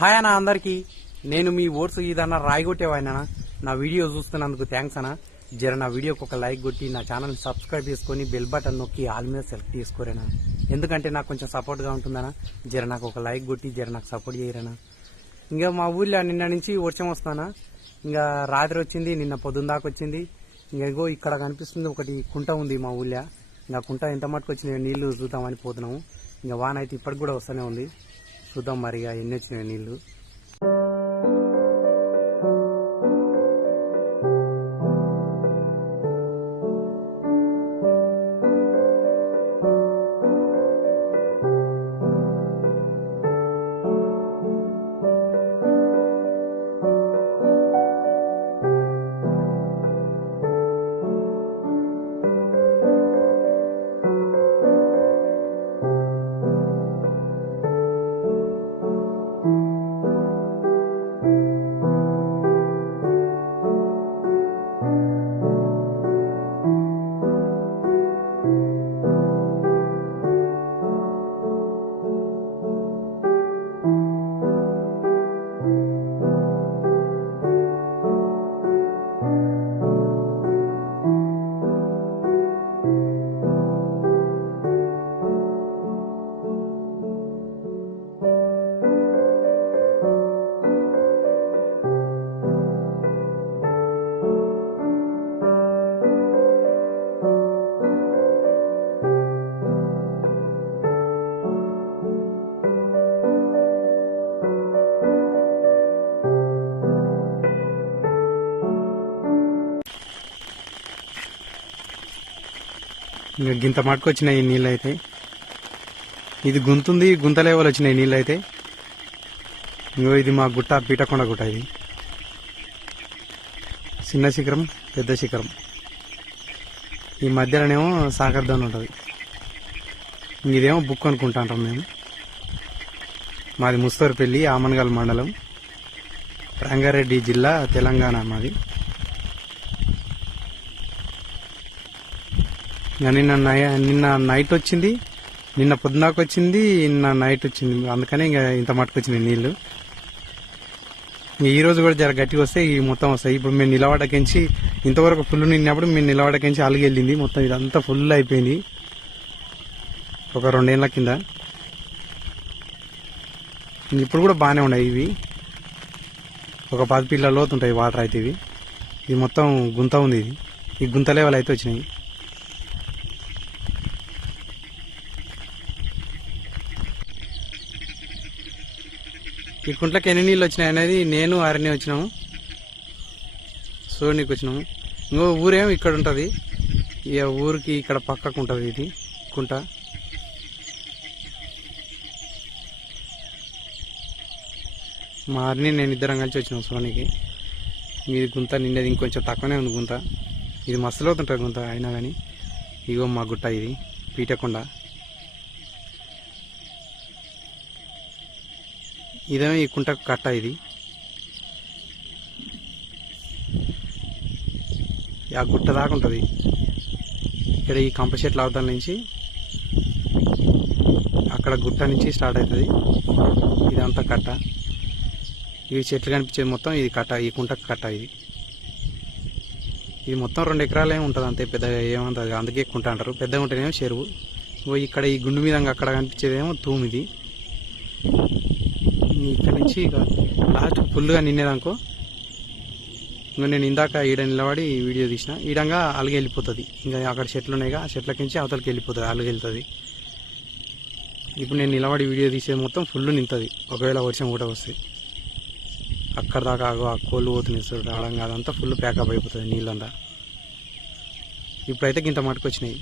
Hi అన్న అందరికీ. నేను మీ ఓట్స్ ఇదన్నా రాయగొట్టేవాయన నా వీడియో చూస్తున్నందుకు థ్యాంక్స్ అన్న. జర నా వీడియోకి ఒక లైక్ కొట్టి నా ఛానల్ సబ్స్క్రైబ్ చేసుకొని బెల్ బటన్ నొక్కి ఆల్ మీద సెలెక్ట్ చేసుకోరేనా ఎందుకంటే నాకు కొంచెం సపోర్ట్గా ఉంటుందనా జర నాకు ఒక లైక్ కొట్టి జర నాకు సపోర్ట్ చేయరేనా ఇంకా మా ఊళ్ళో నిన్న నుంచి వర్షం వస్తానా ఇంకా రాత్రి వచ్చింది నిన్న పొద్దున్న దాకా వచ్చింది. ఇంకో ఇక్కడ కనిపిస్తుంది ఒకటి కుంట ఉంది మా ఊళ్ళో ఇంకా కుంట ఎంత మటుకు వచ్చింది నీళ్ళు చూద్దామని పోతున్నాము. ఇంకా వాన అయితే ఇప్పటికి కూడా వస్తూనే ఉంది. చూద్దాం మరి ఎన్ని వచ్చినాయి నీళ్ళు. ఇంకా గింత మటుకు వచ్చినాయి నీళ్ళు అయితే ఇది గుంతుంది గుంత లెవెల్ వచ్చినాయి నీళ్ళు అయితే ఇంకో ఇది మా గుట్ట పీటకొండ గుట్ట ఇది. చిన్న శిఖరం పెద్ద శిఖరం. ఈ మధ్యలోనేమో సాగర్దాన్ ఉంటుంది. ఇదేమో బుక్ అనుకుంటాంటాం మేము. మాది ముస్తూరుపల్లి ఆమన్గల్ మండలం. రంగారెడ్డి జిల్లా తెలంగాణ మాది. నిన్న నై- నిన్న నైట్ వచ్చింది. నిన్న పొద్దునాకు వచ్చింది నిన్న నైట్ వచ్చింది. అందుకనే ఇంకా ఇంత మటుకు వచ్చినాయి నీళ్ళు. ఈ రోజు కూడా జర గట్టిగా వస్తే ఈ మొత్తం వస్తాయి. ఇప్పుడు మేము నిలబడకించి ఇంతవరకు ఫుల్ నిన్నప్పుడు మేము నిలబడకించి అలిగి వెళ్ళింది. మొత్తం ఇదంతా ఫుల్ అయిపోయింది. ఒక రెండేళ్ళ కింద. ఇప్పుడు కూడా బాగానే ఉన్నాయి ఇవి. ఒక పది పిల్లల లోతు ఉంటాయి వాటర్ అయితే ఇవి. ఇది మొత్తం గుంత ఉంది ఇది. ఈ గుంత లెవెల్ అయితే వచ్చినాయి. ఈ కుంట్లకి ఎన్ని నీళ్ళు వచ్చినాయి అనేది నేను అరణ్య వచ్చినాము. సోనికి వచ్చినాము. ఇంకో ఊరేమో ఇక్కడ ఉంటుంది. ఇక ఊరికి ఇక్కడ పక్కకు ఉంటుంది ఇది కుంట. మా అరణ్య నేను ఇద్దరం కలిసి వచ్చినాం సోనికి. ఇది గుంత నిండేది ఇంకొంచెం తక్కువనే ఉంది గుంత. ఇది మస్తులో గుంత అయినా కానీ ఇగో మా గుట్ట ఇది పీటకొండ ఇదేమో ఈ కుంటకు కట్ట ఇది. ఆ గుట్ట దాకా ఉంటుంది. ఇక్కడ ఈ కంప చెట్ల అవతల నుంచి అక్కడ గుట్ట నుంచి స్టార్ట్ అవుతుంది ఇదంతా కట్ట. ఇవి చెట్లు కనిపించేది మొత్తం ఇది కట్ట ఈ కుంటకు కట్ట ఇది. ఇది మొత్తం రెండు ఎకరాలే ఉంటుంది అంతే పెద్దగా ఏమంటుంది అందుకే కుంట అంటారు. పెద్దగా ఉంటేనేమో చెరువు. ఇక్కడ ఈ గుండు మీద అక్కడ కనిపించేదేమో తూమిది. ఇక్కడ నుంచి ఇక లాస్ట్ ఫుల్గా నిన్నేదనుకో ఇంకా నేను ఇందాక ఈడ నిలబడి వీడియో తీసిన. ఈడంగా అలిగి వెళ్ళిపోతుంది. ఇంకా అక్కడ చెట్లు ఉన్నాయిగా ఆ చెట్లకి నుంచి అవతలకి వెళ్ళిపోతుంది అలిగి వెళ్తుంది. ఇప్పుడు నేను నిలబడి వీడియో తీసేది మొత్తం ఫుల్ నింతది. ఒకవేళ వర్షం కూడా వస్తే. అక్కడ దాకా ఆగో ఆ కోళ్ళు పోతున్నాయి రావడం కాదంతా ఫుల్ ప్యాకప్ అయిపోతుంది నీళ్ళంతా. ఇప్పుడైతే గింత మటుకు వచ్చినాయి.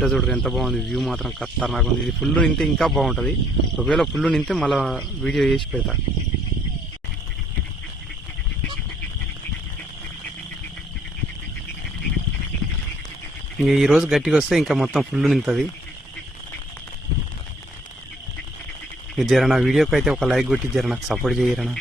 గుట్ట చూడరు ఎంత బాగుంది వ్యూ మాత్రం ఖతర్నాక్ ఉంది. ఇది ఫుల్ నింతే ఇంకా బాగుంటుంది. ఒకవేళ ఫుల్ నింతే మళ్ళీ వీడియో చేసి పెడతా. ఇంక ఈరోజు గట్టిగా వస్తే ఇంకా మొత్తం ఫుల్ నింతది. జర నా వీడియోకి అయితే ఒక లైక్ కొట్టి జర నాకు సపోర్ట్ చేయరనా